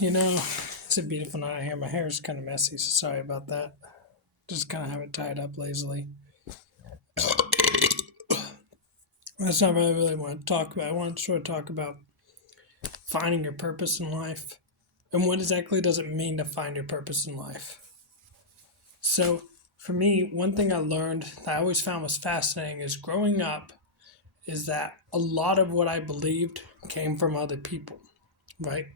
You know, it's a beautiful night here. My hair is kind of messy, so sorry about that. Just kind of have it tied up lazily. That's not really what I want to talk about. I want to sort of talk about finding your purpose in life and what exactly does it mean to find your purpose in life. So, for me, one thing I learned that I always found was fascinating is growing up is that a lot of what I believed came from other people, right?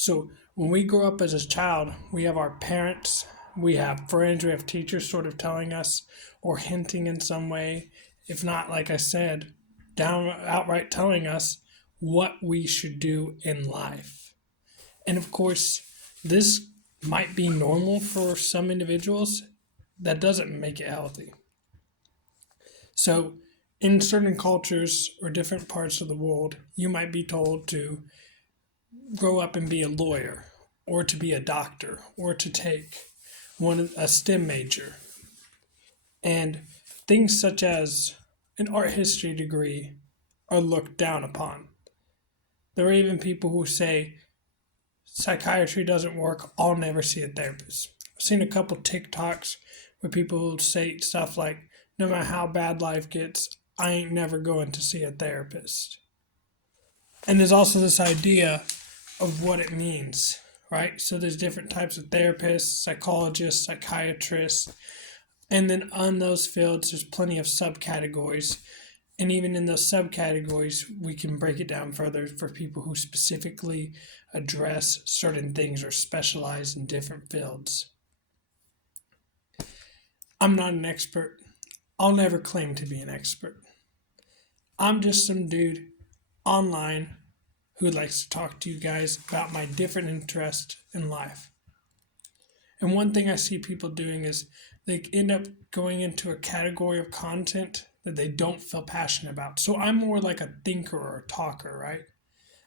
So when we grow up as a child, we have our parents, we have friends, we have teachers sort of telling us or hinting in some way, if not, like I said, down outright telling us what we should do in life. And of course, this might be normal for some individuals. That doesn't make it healthy. So, in certain cultures or different parts of the world, you might be told to grow up and be a lawyer or to be a doctor or to take a STEM major. And things such as an art history degree are looked down upon. There are even people who say psychiatry doesn't work, I'll never see a therapist. I've seen a couple TikToks where people say stuff like, no matter how bad life gets, I ain't never going to see a therapist. And there's also this idea of what it means, right? So there's different types of therapists, psychologists, psychiatrists, and then on those fields, there's plenty of subcategories. And even in those subcategories, we can break it down further for people who specifically address certain things or specialize in different fields. I'm not an expert. I'll never claim to be an expert. I'm just some dude online who likes to talk to you guys about my different interests in life. And one thing I see people doing is they end up going into a category of content that they don't feel passionate about. So I'm more like a thinker or a talker, right?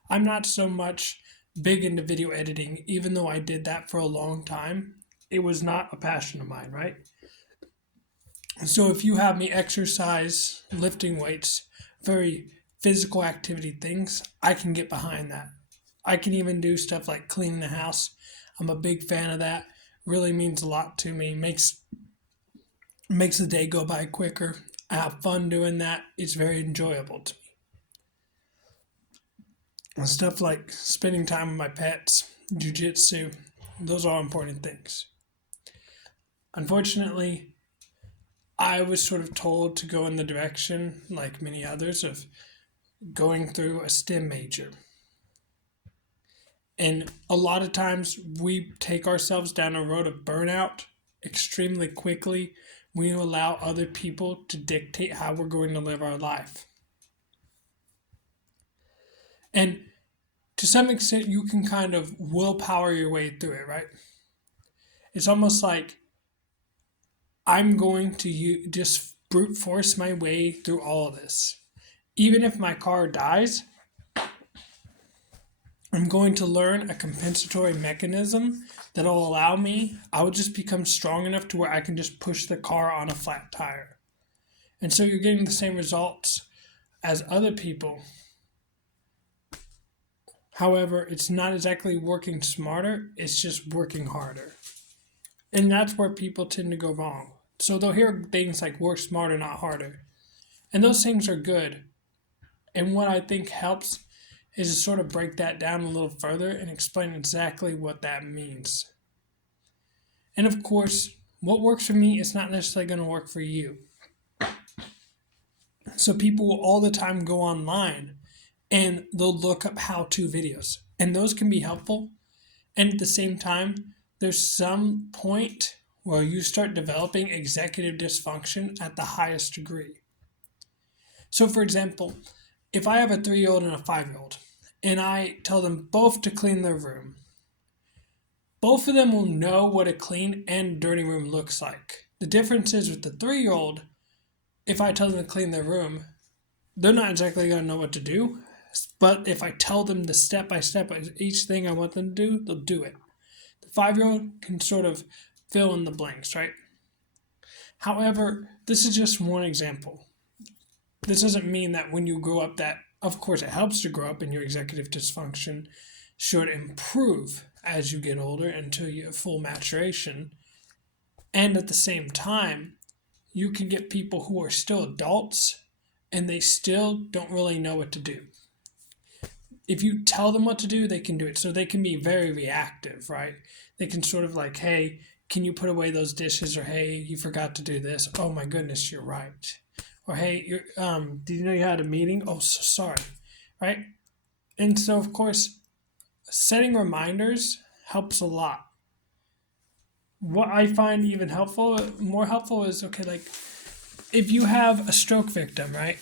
I'm not so much big into video editing, even though I did that for a long time. It was not a passion of mine, right? So if you have me exercise, lifting weights, very physical activity things, I can get behind that. I can even do stuff like cleaning the house. I'm a big fan of that. Really means a lot to me. Makes the day go by quicker. I have fun doing that. It's very enjoyable to me. And stuff like spending time with my pets, jujitsu, those are all important things. Unfortunately, I was sort of told to go in the direction, like many others, of going through a STEM major. And a lot of times we take ourselves down a road of burnout extremely quickly. We allow other people to dictate how we're going to live our life. And to some extent, you can kind of willpower your way through it, right? It's almost like I'm going to just brute force my way through all of this. Even if my car dies, I'm going to learn a compensatory mechanism that'll allow me, I will just become strong enough to where I can just push the car on a flat tire. And so you're getting the same results as other people. However, it's not exactly working smarter, it's just working harder. And that's where people tend to go wrong. So they'll hear things like work smarter, not harder. And those things are good. And what I think helps is to sort of break that down a little further and explain exactly what that means. And of course, what works for me is not necessarily going to work for you. So people will all the time go online and they'll look up how-to videos. And those can be helpful. And at the same time, there's some point where you start developing executive dysfunction at the highest degree. So for example, if I have a 3-year-old and a 5-year-old, and I tell them both to clean their room, both of them will know what a clean and dirty room looks like. The difference is with the 3-year-old, if I tell them to clean their room, they're not exactly going to know what to do. But if I tell them the step by step of each thing I want them to do, they'll do it. The 5-year-old can sort of fill in the blanks, right? However, this is just one example. This doesn't mean that when you grow up that, of course, it helps to grow up in your executive dysfunction should improve as you get older until you have full maturation. And at the same time, you can get people who are still adults and they still don't really know what to do. If you tell them what to do, they can do it. So they can be very reactive, right? They can sort of like, hey, can you put away those dishes? Or hey, you forgot to do this. Oh my goodness, you're right. Or hey, did you know you had a meeting? Oh, so sorry, right? And so of course, setting reminders helps a lot. What I find even more helpful is, okay, like if you have a stroke victim, right?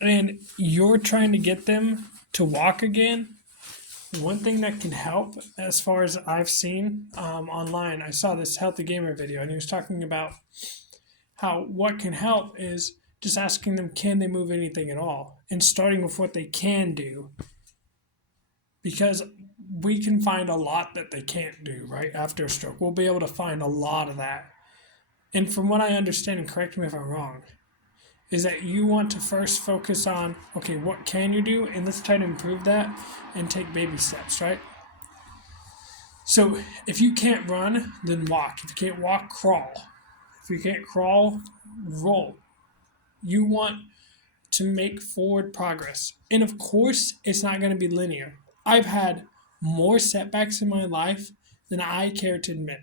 And you're trying to get them to walk again, one thing that can help, as far as I've seen online, I saw this Healthy Gamer video, and he was talking about how what can help is just asking them, can they move anything at all? And starting with what they can do. Because we can find a lot that they can't do, right, after a stroke. We'll be able to find a lot of that. And from what I understand, and correct me if I'm wrong, is that you want to first focus on, okay, what can you do? And let's try to improve that and take baby steps, right? So if you can't run, then walk. If you can't walk, crawl. If you can't crawl, roll. You want to make forward progress. And of course, it's not going to be linear. I've had more setbacks in my life than I care to admit.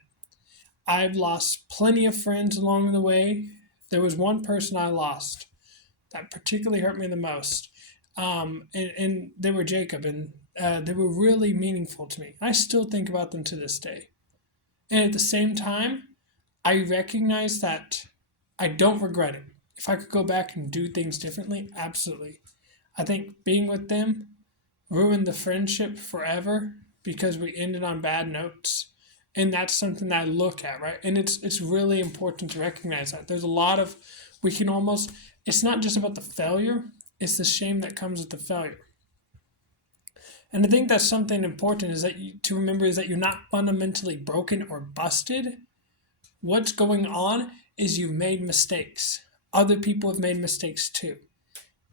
I've lost plenty of friends along the way. There was one person I lost that particularly hurt me the most. And they were Jacob, and they were really meaningful to me. I still think about them to this day. And at the same time, I recognize that I don't regret it. If I could go back and do things differently, absolutely. I think being with them ruined the friendship forever because we ended on bad notes. And that's something that I look at, right? And it's really important to recognize that. There's a lot of, it's not just about the failure, it's the shame that comes with the failure. And I think that's something important to remember is that you're not fundamentally broken or busted. What's going on is you've made mistakes. Other people have made mistakes too.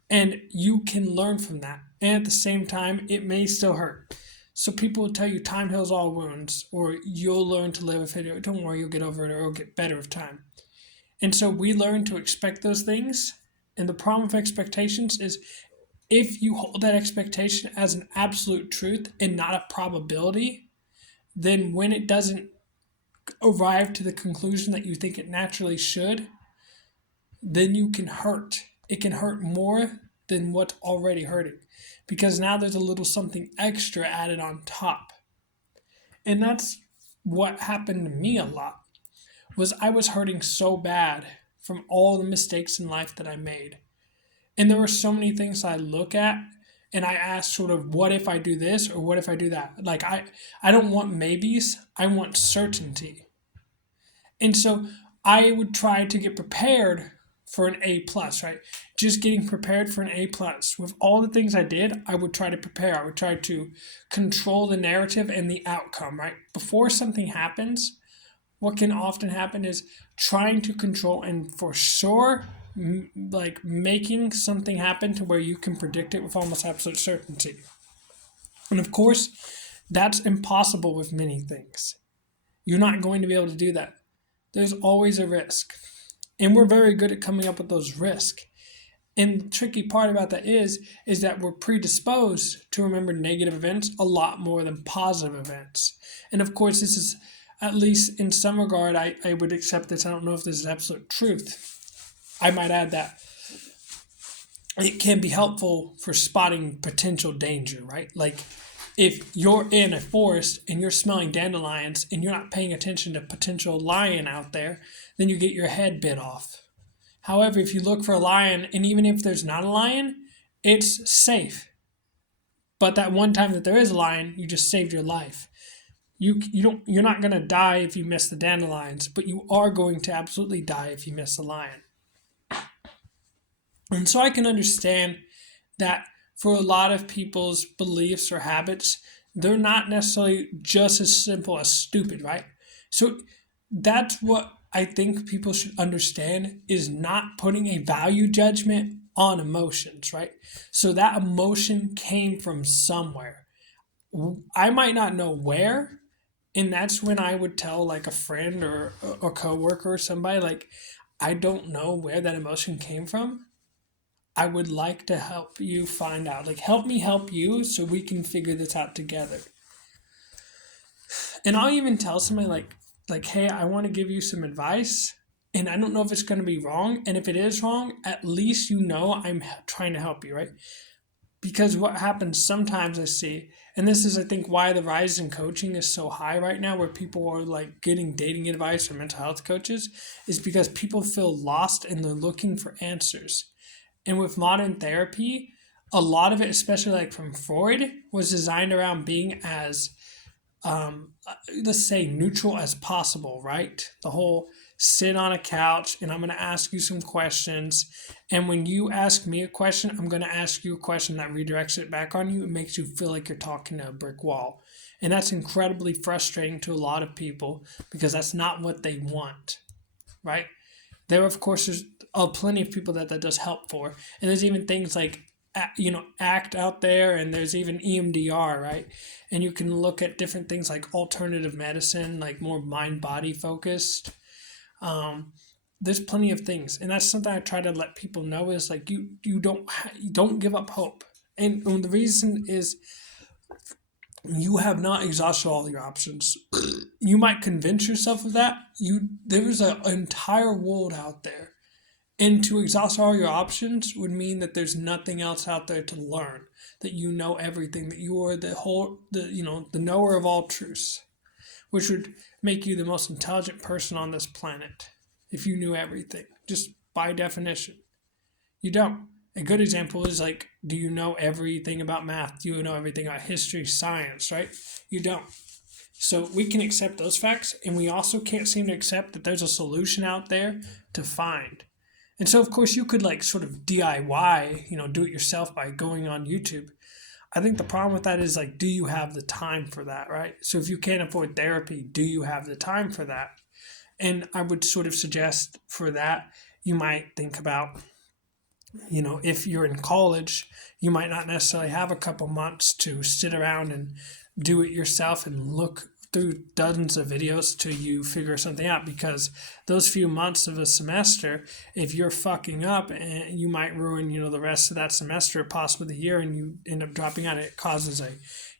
And you can learn from that. And at the same time, it may still hurt. So people will tell you time heals all wounds, or you'll learn to live with it, or don't worry, you'll get over it, or it'll get better with time. And so we learn to expect those things. And the problem with expectations is if you hold that expectation as an absolute truth and not a probability, then when it doesn't arrive to the conclusion that you think it naturally should, then you can hurt. It can hurt more than what's already hurting, because now there's a little something extra added on top. And that's what happened to me a lot, was I was hurting so bad from all the mistakes in life that I made. And there were so many things I look at and I ask sort of, what if I do this or what if I do that? Like I don't want maybes, I want certainty. And so I would try to get prepared for an A plus, right? Just getting prepared for an A plus. With all the things I did, I would try to prepare. I would try to control the narrative and the outcome, right? Before something happens, what can often happen is trying to control and for sure, like making something happen to where you can predict it with almost absolute certainty. And of course, that's impossible with many things. You're not going to be able to do that. There's always a risk. And we're very good at coming up with those risks. And the tricky part about that is that we're predisposed to remember negative events a lot more than positive events. And of course, this is, at least in some regard, I would accept this. I don't know if this is absolute truth. I might add that it can be helpful for spotting potential danger, right? Like if you're in a forest and you're smelling dandelions and you're not paying attention to potential lion out there, then you get your head bit off. However, if you look for a lion, and even if there's not a lion, it's safe. But that one time that there is a lion, you just saved your life. You're not going to die if you miss the dandelions, but you are going to absolutely die if you miss a lion. And so I can understand that for a lot of people's beliefs or habits, they're not necessarily just as simple as stupid, right? So that's what I think people should understand, is not putting a value judgment on emotions, right? So that emotion came from somewhere. I might not know where, and that's when I would tell like a friend or coworker or somebody like, I don't know where that emotion came from. I would like to help you find out. Like, help me help you so we can figure this out together. And I'll even tell somebody like, hey, I want to give you some advice, and I don't know if it's going to be wrong. And if it is wrong, at least you know I'm trying to help you, right? Because what happens sometimes I see, and this is I think why the rise in coaching is so high right now, where people are like getting dating advice from mental health coaches, is because people feel lost and they're looking for answers. And with modern therapy, a lot of it, especially like from Freud, was designed around being as let's say neutral as possible, right? The whole sit on a couch and I'm going to ask you some questions. And when you ask me a question, I'm going to ask you a question that redirects it back on you. It makes you feel like you're talking to a brick wall. And that's incredibly frustrating to a lot of people because that's not what they want, right? There, of course, there's plenty of people that does help for. And there's even things like ACT out there, and there's even EMDR, right? And you can look at different things like alternative medicine, like more mind body focused. There's plenty of things, and that's something I try to let people know is like you don't give up hope. And the reason is you have not exhausted all your options. You might convince yourself of that. There is an entire world out there, and to exhaust all your options would mean that there's nothing else out there to learn, that you know everything, that you are the knower of all truths, which would make you the most intelligent person on this planet if you knew everything, just by definition. You don't. A good example is like, do you know everything about math? Do you know everything about history, science, right? You don't. So we can accept those facts, and we also can't seem to accept that there's a solution out there to find. And so, of course, you could like sort of DIY, do it yourself by going on YouTube. I think the problem with that is like, do you have the time for that, right? So if you can't afford therapy, do you have the time for that? And I would sort of suggest for that, you might think about, if you're in college, you might not necessarily have a couple months to sit around and do it yourself and look through dozens of videos till you figure something out, because those few months of a semester, if you're fucking up, and you might ruin the rest of that semester, possibly the year, and you end up dropping out. It causes a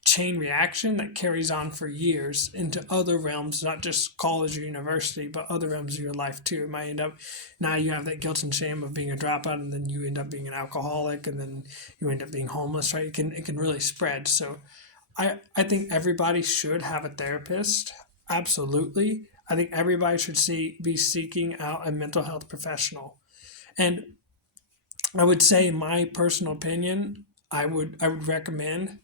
chain reaction that carries on for years into other realms, not just college or university, but other realms of your life too. It might end up, now you have that guilt and shame of being a dropout, and then you end up being an alcoholic, and then you end up being homeless, right? It can really spread. So I think everybody should have a therapist. Absolutely. I think everybody should be seeking out a mental health professional. And I would say, in my personal opinion, I would recommend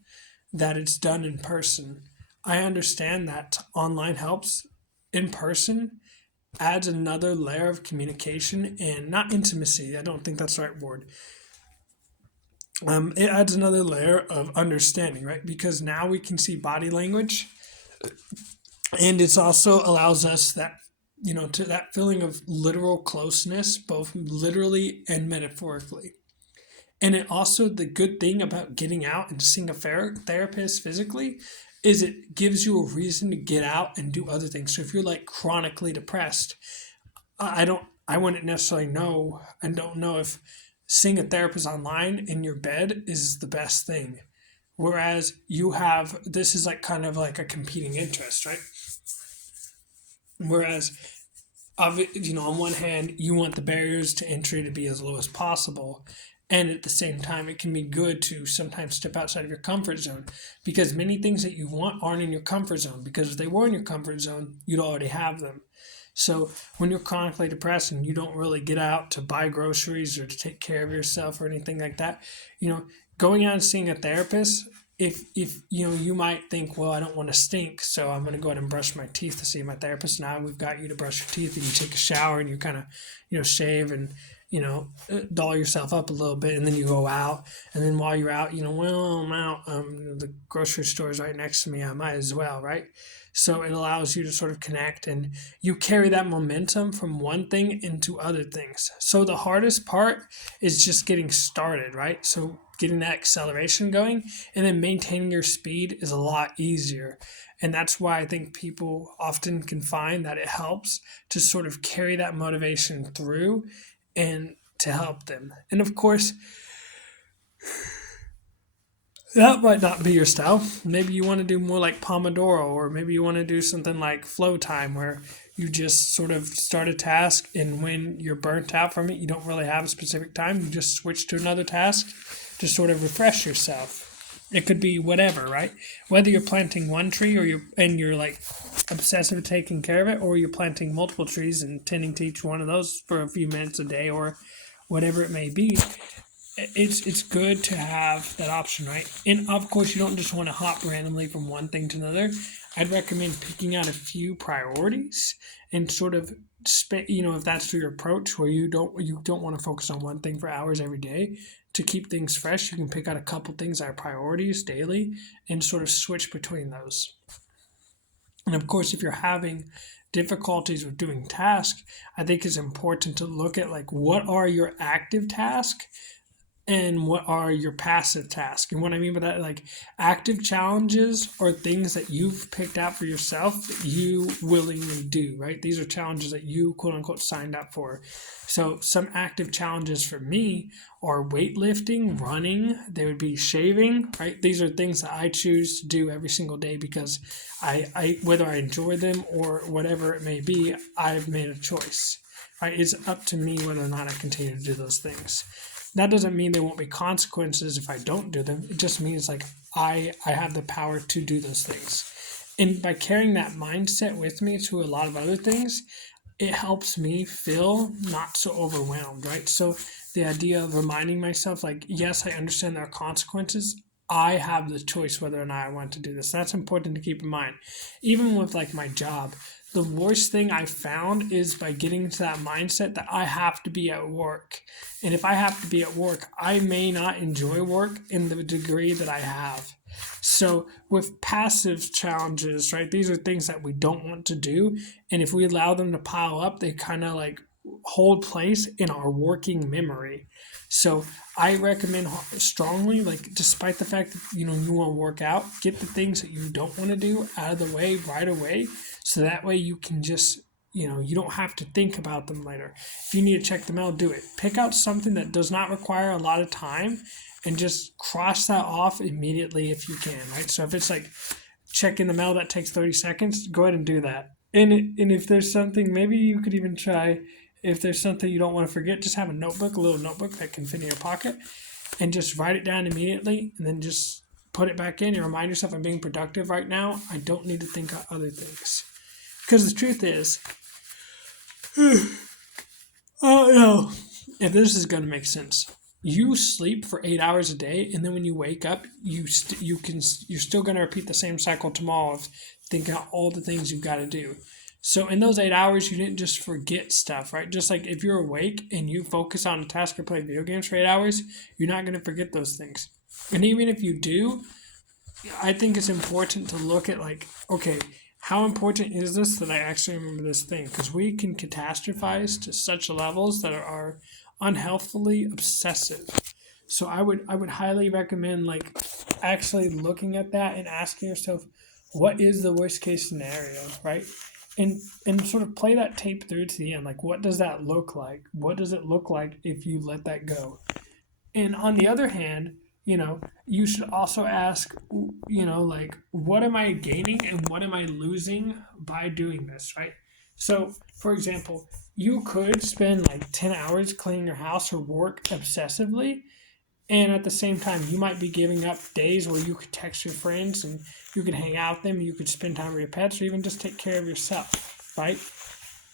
that it's done in person. I understand that online helps. In person adds another layer of communication and not intimacy. I don't think that's the right word. It adds another layer of understanding, right? Because now we can see body language, and it also allows us that, to that feeling of literal closeness, both literally and metaphorically. And it also, the good thing about getting out and seeing a therapist physically is it gives you a reason to get out and do other things. So if you're like chronically depressed, I wouldn't necessarily know and don't know if seeing a therapist online in your bed is the best thing. Whereas this is like kind of like a competing interest, right? Whereas, on one hand, you want the barriers to entry to be as low as possible. And at the same time, it can be good to sometimes step outside of your comfort zone, because many things that you want aren't in your comfort zone, because if they were in your comfort zone, you'd already have them. So when you're chronically depressed and you don't really get out to buy groceries or to take care of yourself or anything like that, going out and seeing a therapist, if you might think, well, I don't want to stink, so I'm going to go ahead and brush my teeth to see my therapist. Now we've got you to brush your teeth, and you take a shower, and you kind of shave, and doll yourself up a little bit, and then you go out, and then while you're out, well, I'm out. The grocery store is right next to me. I might as well, right? So it allows you to sort of connect, and you carry that momentum from one thing into other things. So the hardest part is just getting started, right? So getting that acceleration going, and then maintaining your speed is a lot easier. And that's why I think people often can find that it helps to sort of carry that motivation through and to help them. And of course, that might not be your style. Maybe you want to do more like Pomodoro, or maybe you want to do something like flow time, where you just sort of start a task, and when you're burnt out from it, you don't really have a specific time. You just switch to another task to sort of refresh yourself. It could be whatever, right? Whether you're planting one tree, you're like obsessive with taking care of it, or you're planting multiple trees and tending to each one of those for a few minutes a day, or whatever it may be. It's good to have that option, right? And of course, you don't just want to hop randomly from one thing to another. I'd recommend picking out a few priorities and sort of if that's your approach, where you don't want to focus on one thing for hours every day. To keep things fresh, you can pick out a couple things that are priorities daily and sort of switch between those. And of course, if you're having difficulties with doing tasks, I think it's important to look at like, what are your active tasks and what are your passive tasks. And what I mean by that, like, active challenges are things that you've picked out for yourself that you willingly do, right? These are challenges that you quote unquote signed up for. So some active challenges for me are weightlifting, running, they would be shaving, right? These are things that I choose to do every single day because I whether I enjoy them or whatever it may be, I've made a choice, right? It's up to me whether or not I continue to do those things. That doesn't mean there won't be consequences if I don't do them. It just means like I have the power to do those things. And by carrying that mindset with me to a lot of other things, it helps me feel not so overwhelmed, right? So the idea of reminding myself, like, yes, I understand there are consequences. I have the choice whether or not I want to do this. That's important to keep in mind. Even with like my job, the worst thing I found is by getting into that mindset that I have to be at work. And if I have to be at work, I may not enjoy work in the degree that I have. So with passive challenges, right, these are things that we don't want to do. And if we allow them to pile up, they kind of like hold place in our working memory. So I recommend strongly, like, despite the fact that you want to work out, get the things that you don't want to do out of the way right away. So that way you can just, you don't have to think about them later. If you need to check the mail, do it. Pick out something that does not require a lot of time and just cross that off immediately if you can, right? So if it's like checking the mail that takes 30 seconds, go ahead and do that. And if there's something, maybe you could even try, if there's something you don't want to forget, just have a little notebook that can fit in your pocket, and just write it down immediately, and then just put it back in and remind yourself, I'm being productive right now. I don't need to think of other things. Because the truth is, if this is going to make sense, you sleep for 8 hours a day, and then when you wake up, you're still going to repeat the same cycle tomorrow of thinking out all the things you've got to do. So in those 8 hours, you didn't just forget stuff, right? Just like if you're awake and you focus on a task or play video games for 8 hours, you're not going to forget those things. And even if you do, I think it's important to look at like, okay, how important is this that I actually remember this thing? Because we can catastrophize to such levels that are unhealthily obsessive. So I would highly recommend like actually looking at that and asking yourself, what is the worst case scenario, right? And sort of play that tape through to the end. Like, what does that look like? What does it look like if you let that go? And on the other hand, you should also ask, like, what am I gaining and what am I losing by doing this, right? So, for example, you could spend like 10 hours cleaning your house or work obsessively, and at the same time, you might be giving up days where you could text your friends and you could hang out with them, you could spend time with your pets, or even just take care of yourself, right?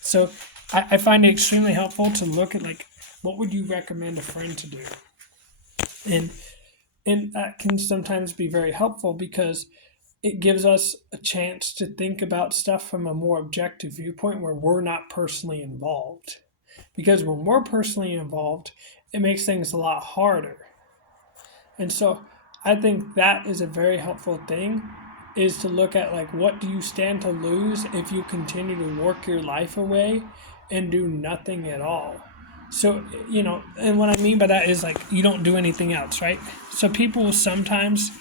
So I find it extremely helpful to look at like, what would you recommend a friend to do? And that can sometimes be very helpful because it gives us a chance to think about stuff from a more objective viewpoint where we're not personally involved. because when we're personally involved, it makes things a lot harder. And so I think that is a very helpful thing, is to look at like what do you stand to lose if you continue to work your life away and do nothing at all. So, and what I mean by that is like you don't do anything else, right? So people will sometimes,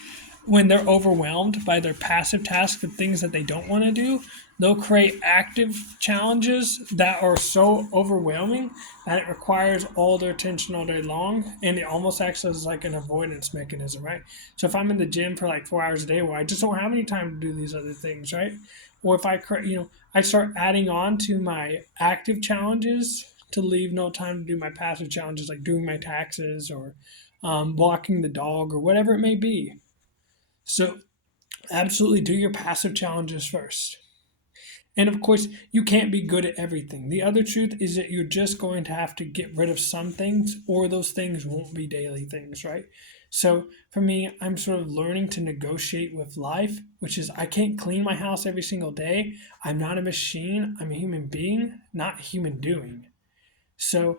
when they're overwhelmed by their passive task of things that they don't want to do, they'll create active challenges that are so overwhelming that it requires all their attention all day long, and it almost acts as like an avoidance mechanism, right? So if I'm in the gym for like 4 hours a day, well, I just don't have any time to do these other things, right? Or if I start adding on to my active challenges to leave no time to do my passive challenges, like doing my taxes or walking the dog or whatever it may be. So absolutely do your passive challenges first. And of course, you can't be good at everything. The other truth is that you're just going to have to get rid of some things, or those things won't be daily things, right? So for me, I'm sort of learning to negotiate with life, which is I can't clean my house every single day. I'm not a machine. I'm a human being, not human doing. So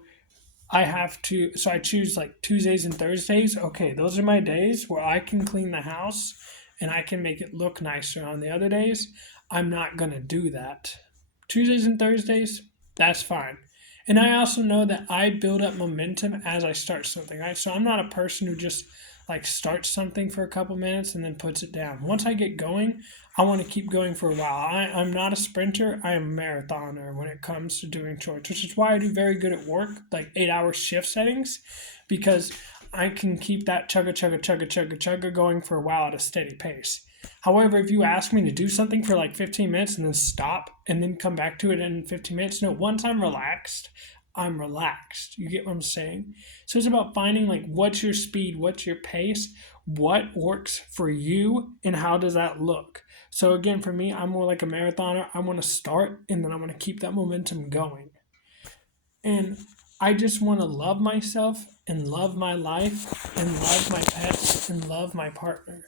so I choose like Tuesdays and Thursdays. Okay, those are my days where I can clean the house and I can make it look nicer. On the other days, I'm not going to do that. Tuesdays and Thursdays, that's fine. And I also know that I build up momentum as I start something, right? So I'm not a person who just like starts something for a couple minutes and then puts it down. Once I get going, I want to keep going for a while. I'm not a sprinter, I am a marathoner when it comes to doing chores, which is why I do very good at work, like 8 hour shift settings, because I can keep that chugga chugga chugga chugga chugga going for a while at a steady pace. However, if you ask me to do something for like 15 minutes and then stop and then come back to it in 15 minutes, no, once I'm relaxed. You get what I'm saying? So it's about finding like what's your speed, what's your pace, what works for you, and how does that look? So again, for me, I'm more like a marathoner. I want to start and then I want to keep that momentum going. And I just want to love myself and love my life and love my pets and love my partner.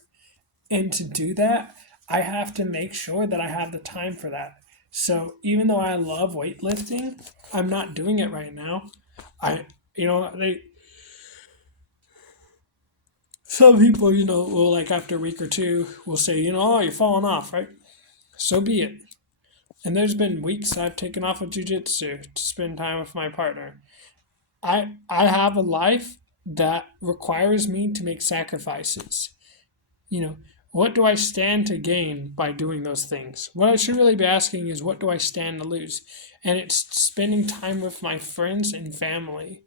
And to do that, I have to make sure that I have the time for that. So even though I love weightlifting, I'm not doing it right now. I, they, some people, will like after a week or two, will say, oh, you're falling off, right? So be it. And there's been weeks I've taken off of jujitsu to spend time with my partner. I have a life that requires me to make sacrifices. You know, what do I stand to gain by doing those things? What I should really be asking is, what do I stand to lose? And it's spending time with my friends and family.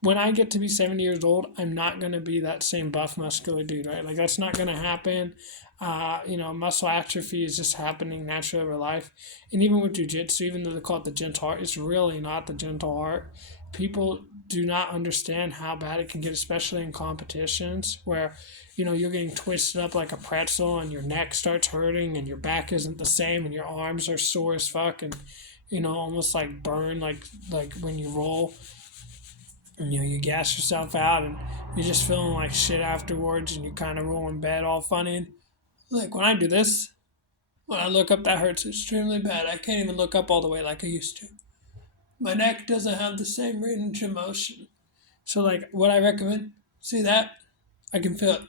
When I get to be 70 years old, I'm not going to be that same buff, muscular dude, right? Like, that's not going to happen. Muscle atrophy is just happening naturally over life. And even with jujitsu, even though they call it the gentle art, it's really not the gentle art. People do not understand how bad it can get, especially in competitions where, you're getting twisted up like a pretzel and your neck starts hurting and your back isn't the same and your arms are sore as fuck and, almost like burn, like when you roll. And, you gas yourself out and you're just feeling like shit afterwards and you kind of roll in bed all funny. Like when I do this, when I look up, that hurts extremely bad. I can't even look up all the way like I used to. My neck doesn't have the same range of motion. So, like, what I recommend, see that? I can feel it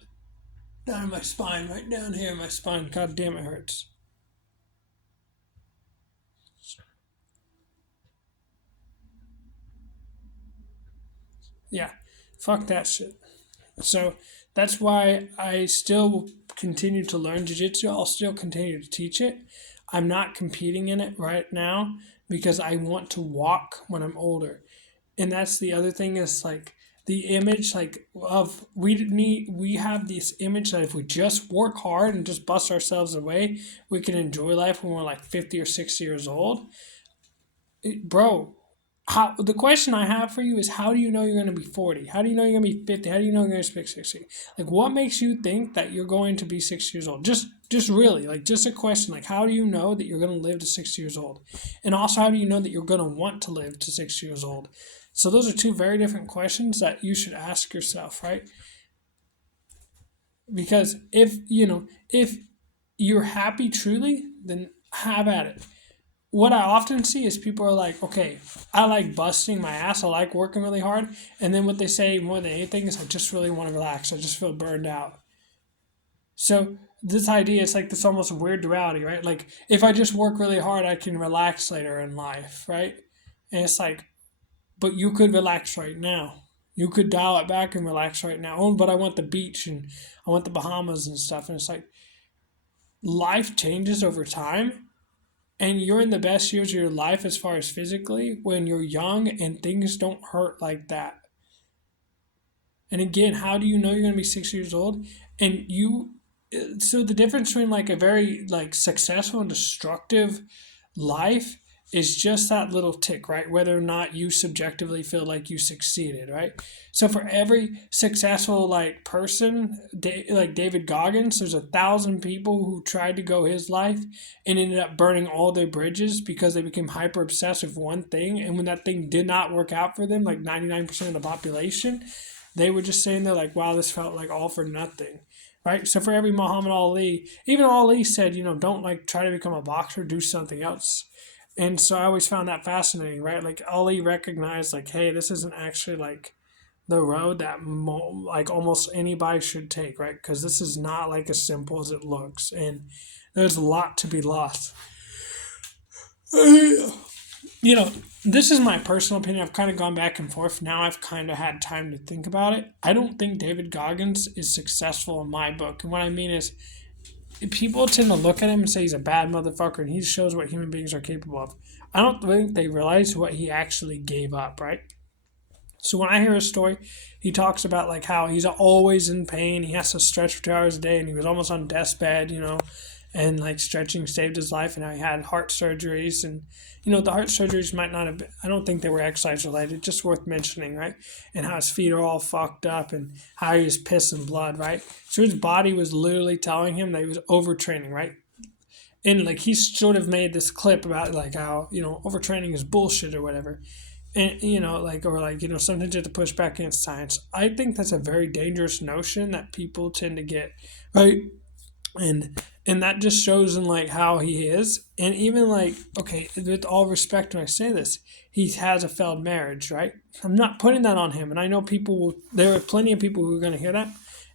down in my spine, right down here in my spine. God damn, it hurts. Yeah, fuck that shit. So that's why I still continue to learn jiu-jitsu. I'll still continue to teach it. I'm not competing in it right now because I want to walk when I'm older. And that's the other thing, is like the image, like, of we have this image that if we just work hard and just bust ourselves away, we can enjoy life when we're like 50 or 60 years old. Bro, how the question I have for you is, how do you know you're going to be 40? How do you know you're going to be 50? How do you know you're going to be 60? Like, what makes you think that you're going to be 60 years old? Just really, like, just a question. Like, how do you know that you're going to live to 60 years old? And also, how do you know that you're going to want to live to 60 years old? So those are two very different questions that you should ask yourself, right? Because if you're happy truly, then have at it. what I often see is people are like, okay, I like busting my ass, I like working really hard, and then what they say more than anything is, I just really want to relax, I just feel burned out. So this idea is like this almost weird duality, right? Like if I just work really hard, I can relax later in life, right? And it's like, but you could relax right now. You could dial it back and relax right now. Oh, but I want the beach and I want the Bahamas and stuff. And it's like life changes over time, and you're in the best years of your life as far as physically when you're young and things don't hurt like that. And again, how do you know you're going to be 6 years old? And you, so the difference between like a very like successful and destructive life is just that little tick, right? Whether or not you subjectively feel like you succeeded, right? So for every successful like person, like David Goggins, there's 1,000 people who tried to go his life and ended up burning all their bridges because they became hyper obsessed with one thing. And when that thing did not work out for them, like 99% of the population, they were just saying they're like, wow, this felt like all for nothing. Right? So for every Muhammad Ali, even Ali said, don't like try to become a boxer, do something else. And so I always found that fascinating, right? Like Ali recognized, like, hey, this isn't actually like the road that like almost anybody should take, right? Because this is not like as simple as it looks, and there's a lot to be lost. you know, this is my personal opinion. I've kind of gone back and forth. Now I've kind of had time to think about it. I don't think David Goggins is successful in my book. And what I mean is, people tend to look at him and say he's a bad motherfucker and he shows what human beings are capable of. I don't think they realize what he actually gave up, right? So when I hear his story, he talks about like how he's always in pain. He has to stretch for 2 hours a day, and he was almost on death's bed, and like stretching saved his life. And how he had heart surgeries, and the heart surgeries might not have been, I don't think they were exercise related, just worth mentioning, right? And how his feet are all fucked up, and how he was pissing blood, right? So his body was literally telling him that he was overtraining, right? And like he sort of made this clip about like how overtraining is bullshit or whatever. And sometimes you have to push back against science. I think that's a very dangerous notion that people tend to get, right? And that just shows in like how he is. And even like, okay, with all respect when I say this, he has a failed marriage, right? I'm not putting that on him. And I know there are plenty of people who are going to hear that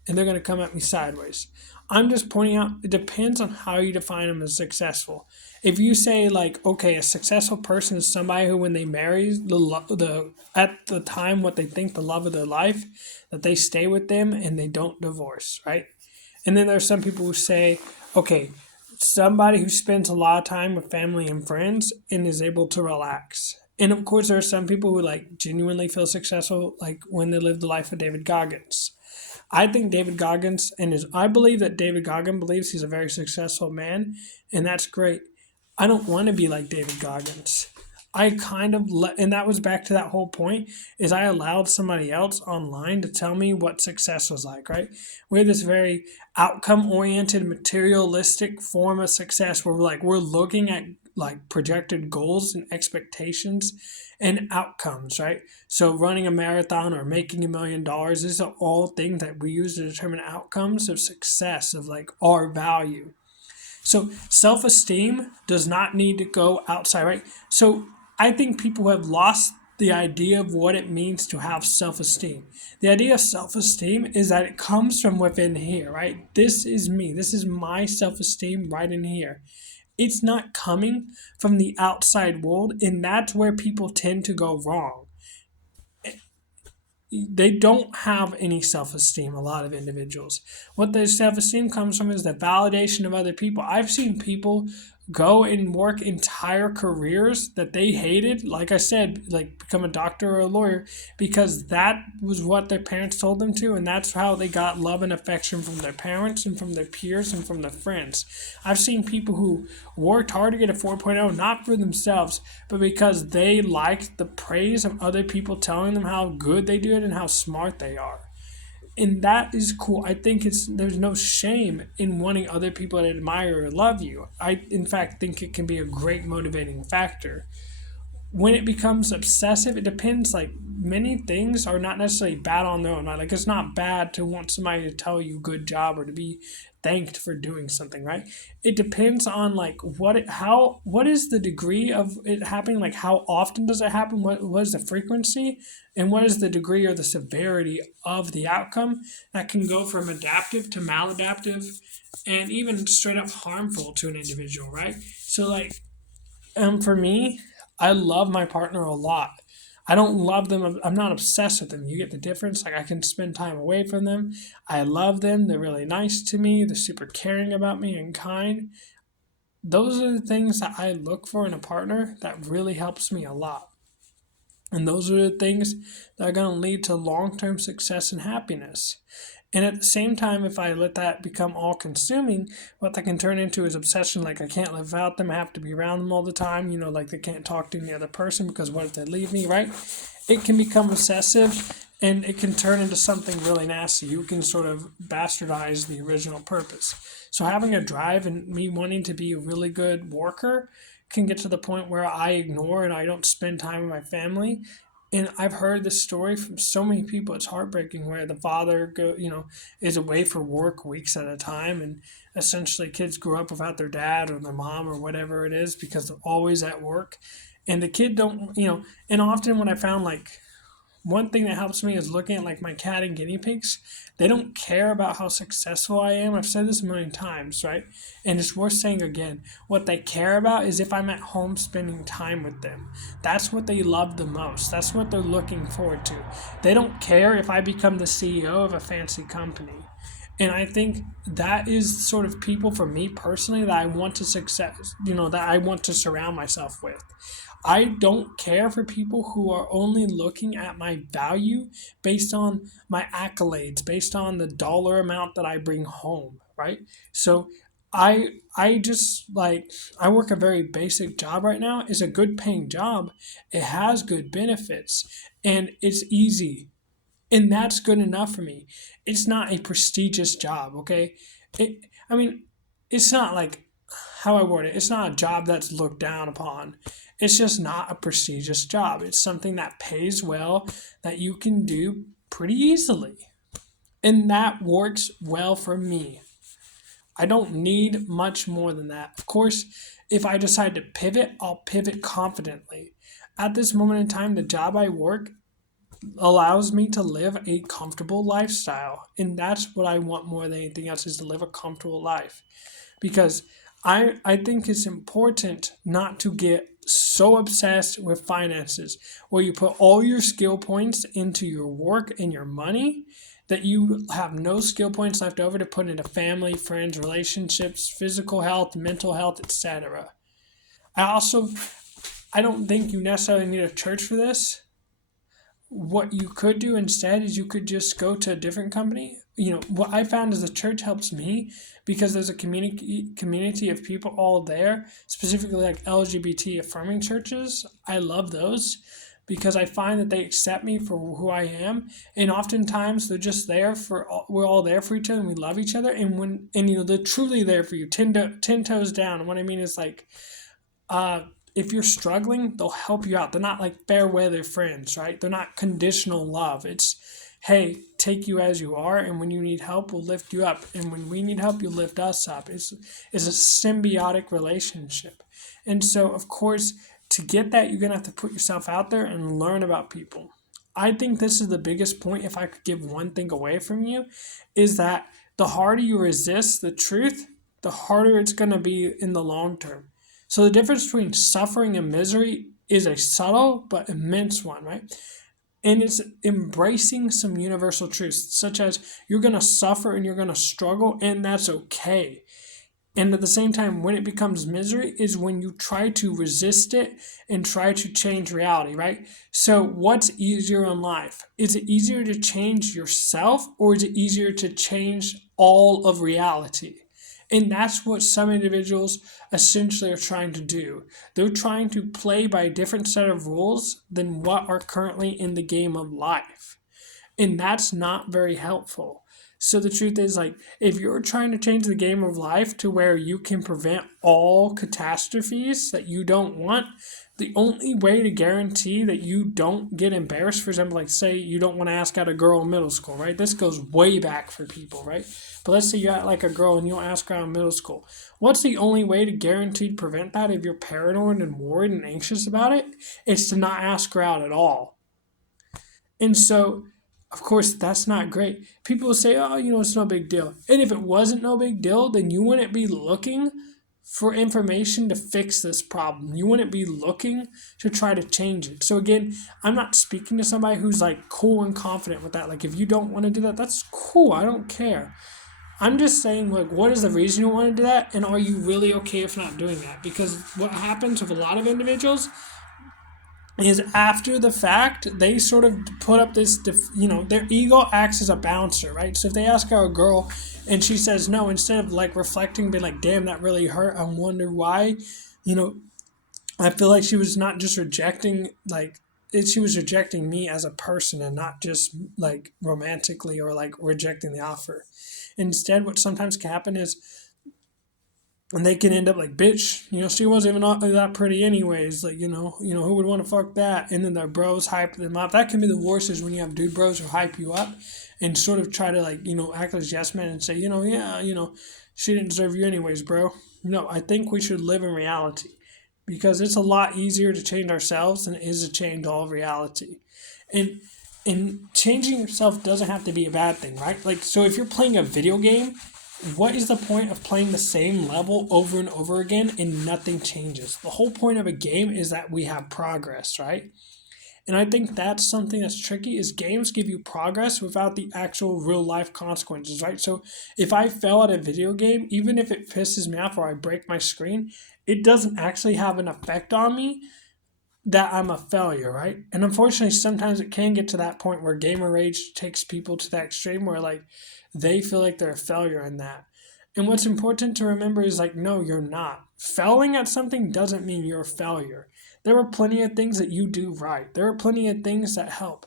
and they're going to come at me sideways. I'm just pointing out it depends on how you define them as successful. If you say like, okay, a successful person is somebody who, when they marry at the time what they think the love of their life, that they stay with them and they don't divorce, right? And then there's some people who say, okay, somebody who spends a lot of time with family and friends and is able to relax. And of course, there are some people who like genuinely feel successful, like when they live the life of David Goggins. I believe that David Goggins believes he's a very successful man, and that's great. I don't want to be like David Goggins. And that was back to that whole point, is I allowed somebody else online to tell me what success was like, right? We have this very outcome-oriented, materialistic form of success where we're looking at like projected goals and expectations and outcomes, right? So running a marathon or making $1 million, these are all things that we use to determine outcomes of success, of like our value. So self-esteem does not need to go outside, right? So I think people have lost the idea of what it means to have self-esteem. The idea of self-esteem is that it comes from within here, right? This is me. This is my self-esteem right in here. It's not coming from the outside world, and that's where people tend to go wrong. They don't have any self-esteem, a lot of individuals. What their self-esteem comes from is the validation of other people. I've seen people go and work entire careers that they hated, like I said, like become a doctor or a lawyer, because that was what their parents told them to, and that's how they got love and affection from their parents and from their peers and from their friends. I've seen people who worked hard to get a 4.0, not for themselves, but because they liked the praise of other people telling them how good they do it and how smart they are. And that is cool. I think there's no shame in wanting other people to admire or love you. I, in fact, think it can be a great motivating factor. when it becomes obsessive, it depends. Like many things are not necessarily bad on their own. Right? Like it's not bad to want somebody to tell you good job or to be thanked for doing something, right? It depends on like what is the degree of it happening, like how often does it happen, what is the frequency, and what is the degree or the severity of the outcome that can go from adaptive to maladaptive and even straight up harmful to an individual, right? So like for me, I love my partner a lot. I don't love them. I'm not obsessed with them. You get the difference. Like I can spend time away from them. I love them. They're really nice to me. They're super caring about me and kind. Those are the things that I look for in a partner that really helps me a lot. And those are the things that are going to lead to long-term success and happiness. And at the same time, if I let that become all consuming, what that can turn into is obsession. Like I can't live without them. I have to be around them all the time. Like they can't talk to any other person because what if they leave me, right? It can become obsessive and it can turn into something really nasty. You can sort of bastardize the original purpose. So having a drive and me wanting to be a really good worker can get to the point where I ignore and I don't spend time with my family. And I've heard this story from so many people. It's heartbreaking where the father is away for work weeks at a time, and essentially kids grow up without their dad or their mom or whatever it is because they're always at work, and the kid don't. And often when I found like one thing that helps me is looking at like my cat and guinea pigs. They don't care about how successful I am. I've said this a million times, right? And it's worth saying again. What they care about is if I'm at home spending time with them. That's what they love the most. That's what they're looking forward to. They don't care if I become the CEO of a fancy company. And I think that is sort of people for me personally that I want to success, that I want to surround myself with. I don't care for people who are only looking at my value based on my accolades, based on the dollar amount that I bring home, right? So I just like I work a very basic job right now. It's a good paying job. It has good benefits and it's easy. And that's good enough for me. It's not a prestigious job, okay? It I mean, it's not like how I word it. It's not a job that's looked down upon. It's just not a prestigious job. It's something that pays well that you can do pretty easily. And that works well for me. I don't need much more than that. Of course, if I decide to pivot, I'll pivot confidently. At this moment in time, the job I work allows me to live a comfortable lifestyle. And that's what I want more than anything else is to live a comfortable life. Because I think it's important not to get so obsessed with finances where you put all your skill points into your work and your money that you have no skill points left over to put into family, friends, relationships, physical health, mental health, etc. I don't think you necessarily need a church for this. What you could do instead is you could just go to a different company. What I found is the church helps me because there's a community of people all there, specifically like LGBT affirming churches. I love those because I find that they accept me for who I am, and oftentimes they're just there we're all there for each other and we love each other, and they're truly there for you, 10 toes down. And what I mean is like if you're struggling, they'll help you out. They're not like fair weather friends, right? They're not conditional love. It's, hey, take you as you are, and when you need help, we'll lift you up. And when we need help, you lift us up. It's a symbiotic relationship. And so, of course, to get that, you're going to have to put yourself out there and learn about people. I think this is the biggest point, if I could give one thing away from you, is that the harder you resist the truth, the harder it's going to be in the long term. So the difference between suffering and misery is a subtle but immense one, right? And it's embracing some universal truths, such as you're going to suffer and you're going to struggle, and that's okay. And at the same time, when it becomes misery is when you try to resist it and try to change reality, right? So what's easier in life? Is it easier to change yourself, or is it easier to change all of reality? And that's what some individuals essentially are trying to do. They're trying to play by a different set of rules than what are currently in the game of life. And that's not very helpful. So the truth is, like, if you're trying to change the game of life to where you can prevent all catastrophes that you don't want, the only way to guarantee that you don't get embarrassed, for example, like say you don't want to ask out a girl in middle school, right? This goes way back for people, right? But let's say you got like a girl and you don't ask her out in middle school. What's the only way to guarantee prevent that if you're paranoid and worried and anxious about it? It's to not ask her out at all. And so, of course, that's not great. People will say, oh, it's no big deal. And if it wasn't no big deal, then you wouldn't be looking for information to fix this problem. You wouldn't be looking to try to change it. So again, I'm not speaking to somebody who's like cool and confident with that. Like if you don't want to do that, that's cool. I don't care. I'm just saying, like, what is the reason you want to do that? And are you really okay if not doing that? Because what happens with a lot of individuals is after the fact, they sort of put up this, their ego acts as a bouncer, right? So if they ask out a girl and she says no, instead of like reflecting, being like, damn, that really hurt, I wonder why, I feel like she was not just rejecting, she was rejecting me as a person and not just like romantically or like rejecting the offer. Instead, what sometimes can happen is, and they can end up like, bitch, she wasn't even that pretty anyways. Like, who would want to fuck that? And then their bros hype them up. That can be the worst, is when you have dude bros who hype you up and sort of try to like, act as yes men and say, yeah, she didn't deserve you anyways, bro. No, I think we should live in reality, because it's a lot easier to change ourselves than it is to change all of reality. And changing yourself doesn't have to be a bad thing, right? Like, so if you're playing a video game, what is the point of playing the same level over and over again and nothing changes? The whole point of a game is that we have progress, right? And I think that's something that's tricky, is games give you progress without the actual real life consequences, right? So if I fail at a video game, even if it pisses me off or I break my screen, it doesn't actually have an effect on me that I'm a failure, right? And unfortunately, sometimes it can get to that point where gamer rage takes people to that extreme where like they feel like they're a failure in that. And what's important to remember is like, no, you're not. Failing at something doesn't mean you're a failure. There are plenty of things that you do right. There are plenty of things that help.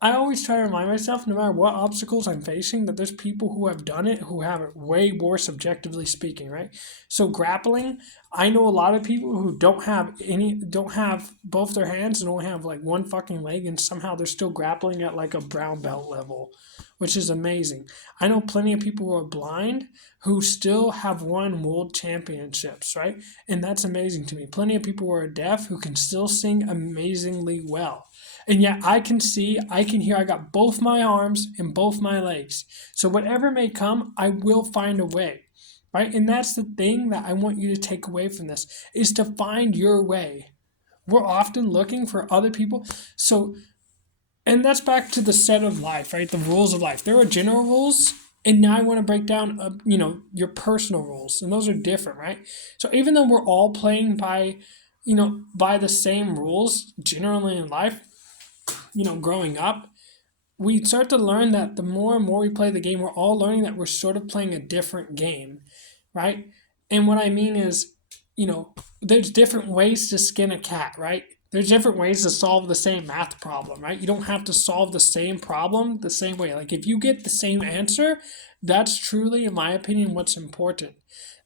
I always try to remind myself, no matter what obstacles I'm facing, that there's people who have done it who have it way worse, objectively speaking, right? So grappling, I know a lot of people who don't have both their hands and only have like one fucking leg, and somehow they're still grappling at like a brown belt level, which is amazing. I know plenty of people who are blind who still have won world championships, right? And that's amazing to me. Plenty of people who are deaf who can still sing amazingly well. And yet I can see, I can hear, I got both my arms and both my legs. So whatever may come, I will find a way, right? And that's the thing that I want you to take away from this, is to find your way. We're often looking for other people. And that's back to the set of life, right? The rules of life. There are general rules, and now I want to break down, your personal rules, and those are different, right? So even though we're all playing by the same rules generally in life, growing up, we start to learn that the more and more we play the game, we're all learning that we're sort of playing a different game, right? And what I mean is, there's different ways to skin a cat, right? There's different ways to solve the same math problem, right? You don't have to solve the same problem the same way. Like if you get the same answer, that's truly, in my opinion, what's important.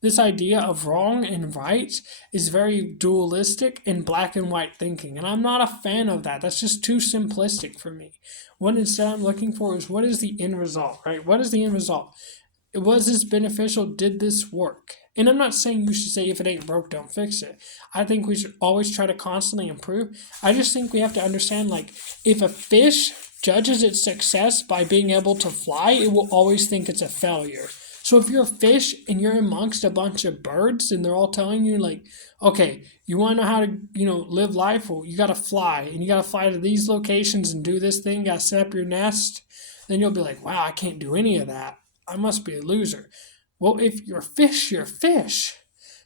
This idea of wrong and right is very dualistic and black and white thinking, and I'm not a fan of that. That's just too simplistic for me. What instead I'm looking for is, what is the end result, right? What is the end result? Was this beneficial? Did this work? And I'm not saying you should say, if it ain't broke, don't fix it. I think we should always try to constantly improve. I just think we have to understand, like, if a fish judges its success by being able to fly, it will always think it's a failure. So if you're a fish and you're amongst a bunch of birds and they're all telling you like, okay, you want to know how to, live life? Well, you got to fly, and you got to fly to these locations and do this thing, you got to set up your nest. Then you'll be like, wow, I can't do any of that. I must be a loser. Well, if you're a fish, you're a fish.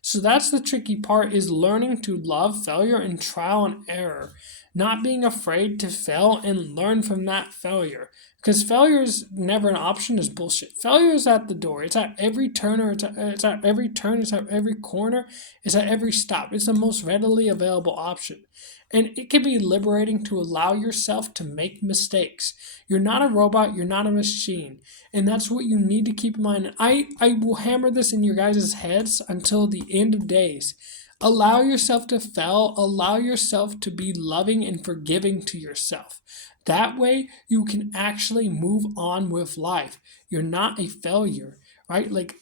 So that's the tricky part, is learning to love failure and trial and error. Not being afraid to fail and learn from that failure. Because failure is never an option is bullshit. Failure is at the door. It's at every turn, or it's at every turn, it's at every corner, it's at every stop. It's the most readily available option. And it can be liberating to allow yourself to make mistakes. You're not a robot, you're not a machine. And that's what you need to keep in mind. I will hammer this in your guys' heads until the end of days. Allow yourself to fail, allow yourself to be loving and forgiving to yourself. That way, you can actually move on with life. You're not a failure, right? Like,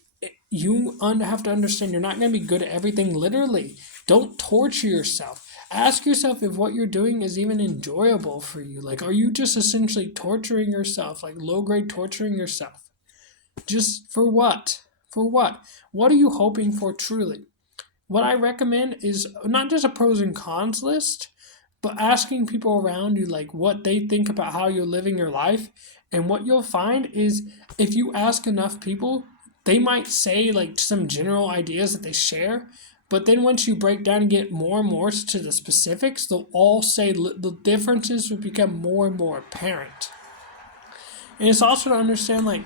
you have to understand you're not going to be good at everything, literally. Don't torture yourself. Ask yourself if what you're doing is even enjoyable for you. Like, are you just essentially torturing yourself, like low-grade torturing yourself? Just for what? For what? What are you hoping for truly? What I recommend is not just a pros and cons list, but asking people around you like what they think about how you're living your life. And what you'll find is if you ask enough people, they might say like some general ideas that they share, but then once you break down and get more and more to the specifics, they'll all say the differences will become more and more apparent. And it's also to understand like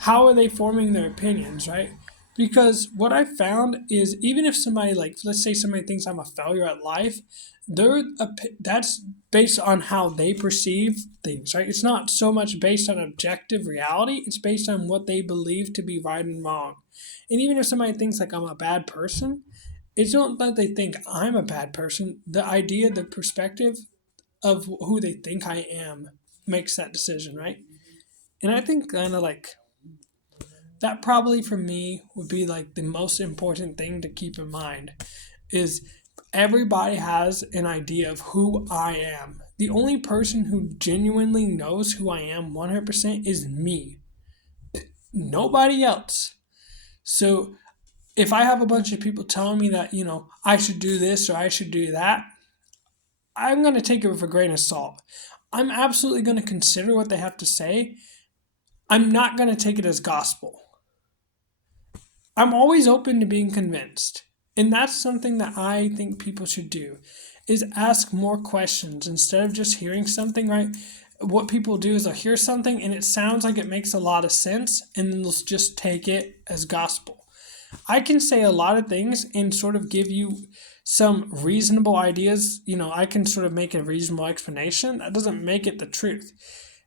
how are they forming their opinions, right? Because what I found is even if somebody like, let's say somebody thinks I'm a failure at life, that's based on how they perceive things, right? It's not so much based on objective reality. It's based on what they believe to be right and wrong. And even if somebody thinks like I'm a bad person, it's not that they think I'm a bad person. The idea, the perspective of who they think I am makes that decision, right? And I think kind of like that probably for me would be like the most important thing to keep in mind is everybody has an idea of who I am. The only person who genuinely knows who I am 100% is me. Nobody else. So if I have a bunch of people telling me that, I should do this or I should do that, I'm going to take it with a grain of salt. I'm absolutely going to consider what they have to say. I'm not going to take it as gospel. I'm always open to being convinced. And that's something that I think people should do, is ask more questions instead of just hearing something, right? What people do is they'll hear something and it sounds like it makes a lot of sense and then they'll just take it as gospel. I can say a lot of things and sort of give you some reasonable ideas. I can sort of make a reasonable explanation. That doesn't make it the truth.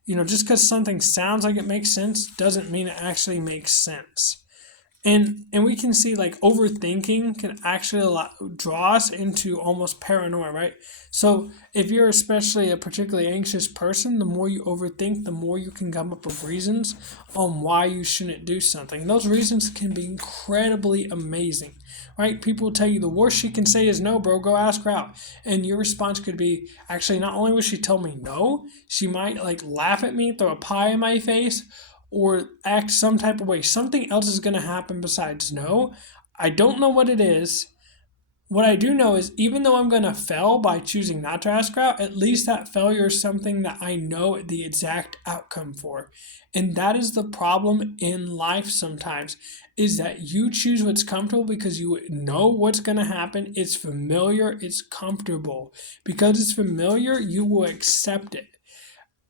Just because something sounds like it makes sense doesn't mean it actually makes sense. And we can see like overthinking can actually draw us into almost paranoia, right? So if you're especially a particularly anxious person, the more you overthink, the more you can come up with reasons on why you shouldn't do something. And those reasons can be incredibly amazing, right? People will tell you the worst she can say is no, bro, go ask her out. And your response could be, actually, not only would she tell me no, she might like laugh at me, throw a pie in my face, or act some type of way. Something else is going to happen besides no. I don't know what it is. What I do know is even though I'm going to fail by choosing not to ask her out, at least that failure is something that I know the exact outcome for. And that is the problem in life sometimes, is that you choose what's comfortable because you know what's going to happen. It's familiar. It's comfortable. Because it's familiar, you will accept it.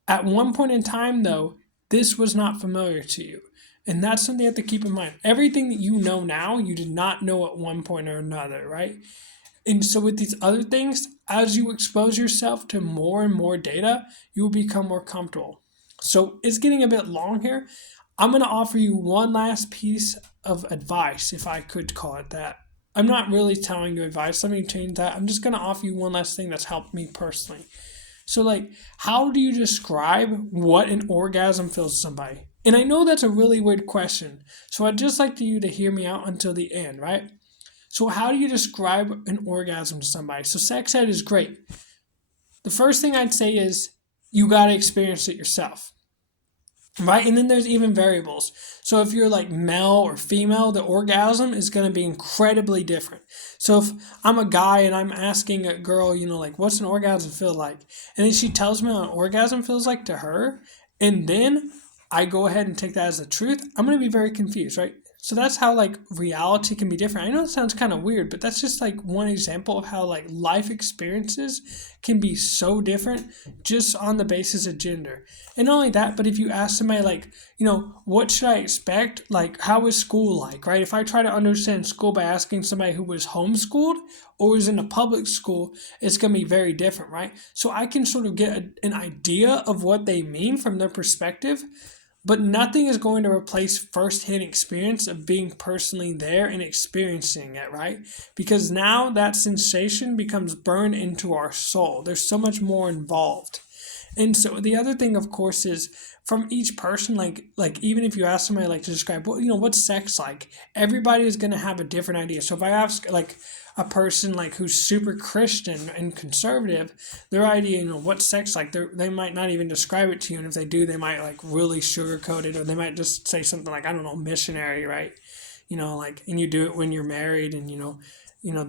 At one point in time, though, this was not familiar to you. And that's something you have to keep in mind. Everything that you know now, you did not know at one point or another, right? And so with these other things, as you expose yourself to more and more data, you will become more comfortable. So it's getting a bit long here. I'm going to offer you one last piece of advice, if I could call it that. I'm not really telling you advice. Let me change that. I'm just going to offer you one last thing that's helped me personally. So like, how do you describe what an orgasm feels to somebody? And I know that's a really weird question. So I'd just like you to hear me out until the end, right? So how do you describe an orgasm to somebody? So sex ed is great. The first thing I'd say is you got to experience it yourself, right? And then there's even variables. So if you're like male or female, the orgasm is going to be incredibly different. So if I'm a guy and I'm asking a girl, like, what's an orgasm feel like? And then she tells me what an orgasm feels like to her, and then I go ahead and take that as the truth, I'm going to be very confused, right? So that's how like reality can be different. I know it sounds kind of weird, but that's just like one example of how like life experiences can be so different just on the basis of gender. And not only that, but if you ask somebody like, what should I expect? Like, how was school like, right? If I try to understand school by asking somebody who was homeschooled or was in a public school, it's going to be very different, right? So I can sort of get an idea of what they mean from their perspective, but nothing is going to replace firsthand experience of being personally there and experiencing it, right? Because now that sensation becomes burned into our soul. There's so much more involved. And so the other thing, of course, is from each person, like even if you ask somebody like to describe what's sex like, everybody is going to have a different idea. So if I ask like a person like who's super Christian and conservative, their idea, what's sex like, they might not even describe it to you, and if they do, they might like really sugarcoat it, or they might just say something like, I don't know, missionary, right? Like, and you do it when you're married, and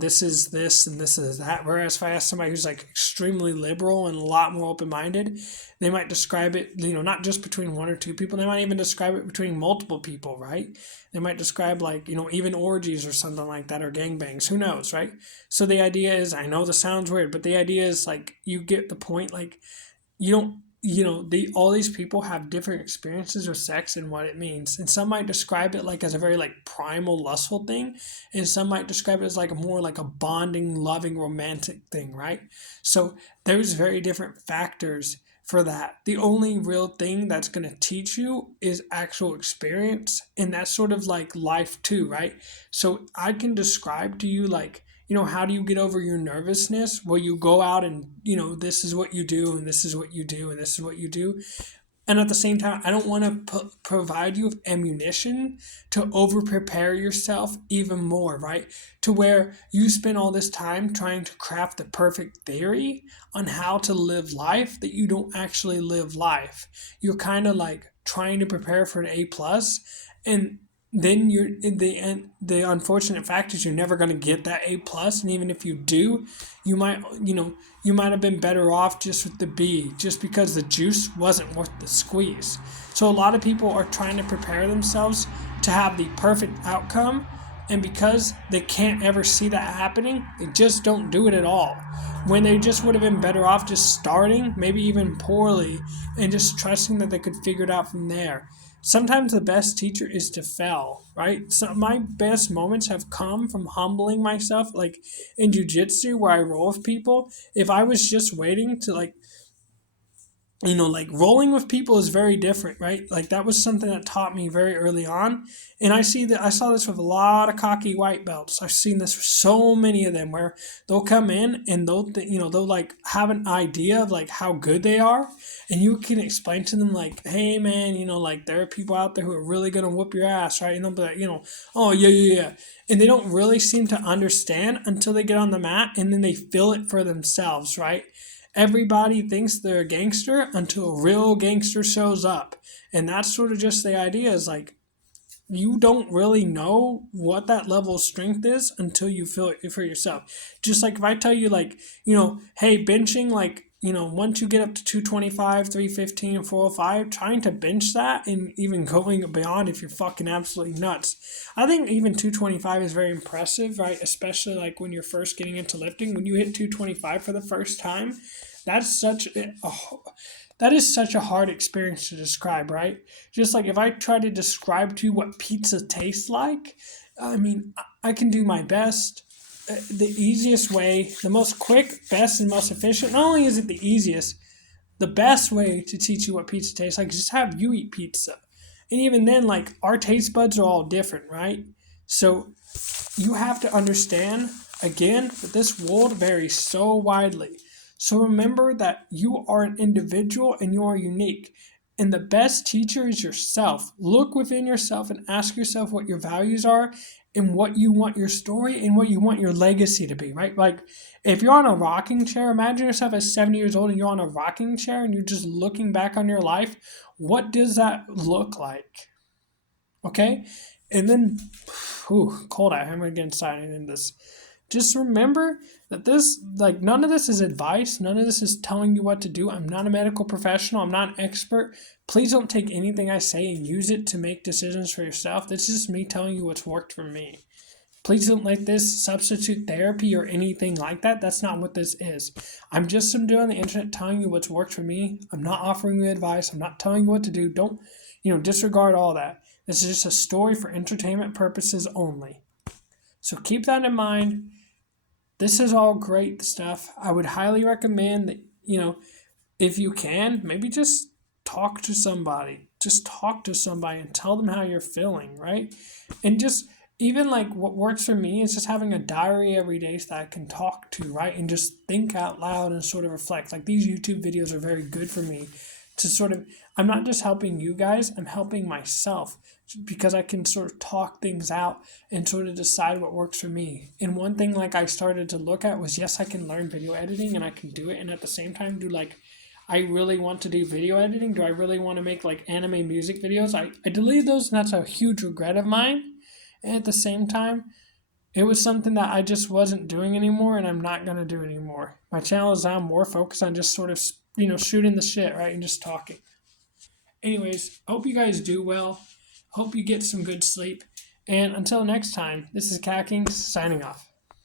this is this and this is that. Whereas if I ask somebody who's like extremely liberal and a lot more open-minded, they might describe it, not just between one or two people. They might even describe it between multiple people, right? They might describe like, even orgies or something like that, or gangbangs. Who knows, right? So the idea is, I know this sounds weird, but the idea is like, you get the point. Like, you don't, all these people have different experiences with sex and what it means. And some might describe it like as a very like primal, lustful thing, and some might describe it as like more like a bonding, loving, romantic thing, right? So there's very different factors for that. The only real thing that's going to teach you is actual experience, and that's sort of like life too, right? So I can describe to you like, how do you get over your nervousness? Well, you go out and, this is what you do, and this is what you do, and this is what you do. And at the same time, I don't want to provide you with ammunition to over prepare yourself even more, right? To where you spend all this time trying to craft the perfect theory on how to live life that you don't actually live life. You're kind of like trying to prepare for an A plus, and then you're in the end. The unfortunate fact is you're never going to get that A plus, and even if you do, you might have been better off just with the B, just because the juice wasn't worth the squeeze. So a lot of people are trying to prepare themselves to have the perfect outcome, and because they can't ever see that happening, they just don't do it at all. When they just would have been better off just starting, maybe even poorly, and just trusting that they could figure it out from there. Sometimes the best teacher is to fail, right? So my best moments have come from humbling myself, like in jiu-jitsu where I roll with people. If I was just waiting to like like rolling with people is very different, right? Like that was something that taught me very early on. And I saw this with a lot of cocky white belts. I've seen this with so many of them where they'll come in and they'll like have an idea of like how good they are. And you can explain to them like, hey man, like there are people out there who are really going to whoop your ass, right? And they'll be like, oh yeah. And they don't really seem to understand until they get on the mat, and then they feel it for themselves, right? Everybody thinks they're a gangster until a real gangster shows up. And that's sort of just the idea, is like, you don't really know what that level of strength is until you feel it for yourself. Just like if I tell you like, hey, benching, like, once you get up to 225, 315, and 405, trying to bench that and even going beyond if you're fucking absolutely nuts. I think even 225 is very impressive, right? Especially like when you're first getting into lifting. When you hit 225 for the first time, that is such a hard experience to describe, right? Just like if I try to describe to you what pizza tastes like, I mean, I can do my best. The easiest way, the most quick, best, and most efficient, not only is it the easiest, the best way to teach you what pizza tastes like is just have you eat pizza. And even then, like, our taste buds are all different, right? So you have to understand, again, that this world varies so widely. So remember that you are an individual and you are unique. And the best teacher is yourself. Look within yourself and ask yourself what your values are and what you want your story and what you want your legacy to be, right? Like, if you're on a rocking chair, imagine yourself at 70 years old and you're on a rocking chair and you're just looking back on your life. What does that look like? Okay? And then, cold out. I'm going to get inside in this. Just remember that this, like, none of this is advice. None of this is telling you what to do. I'm not a medical professional. I'm not an expert. Please don't take anything I say and use it to make decisions for yourself. This is just me telling you what's worked for me. Please don't let this substitute therapy or anything like that. That's not what this is. I'm just some dude on the internet telling you what's worked for me. I'm not offering you advice. I'm not telling you what to do. Don't, disregard all that. This is just a story for entertainment purposes only. So keep that in mind. This is all great stuff. I would highly recommend that, if you can, maybe just talk to somebody. Just talk to somebody and tell them how you're feeling, right? And just even like what works for me is just having a diary every day so that I can talk to, right? And just think out loud and sort of reflect. Like these YouTube videos are very good for me to sort of, I'm not just helping you guys, I'm helping myself because I can sort of talk things out and sort of decide what works for me. And one thing like I started to look at was, yes, I can learn video editing and I can do it, and at the same time do like, I really want to do video editing. Do I really want to make like anime music videos? I deleted those, and that's a huge regret of mine. And at the same time, it was something that I just wasn't doing anymore, and I'm not going to do anymore. My channel is now more focused on just sort of, shooting the shit, right? And just talking. Anyways, hope you guys do well. Hope you get some good sleep. And until next time, this is Cackings signing off.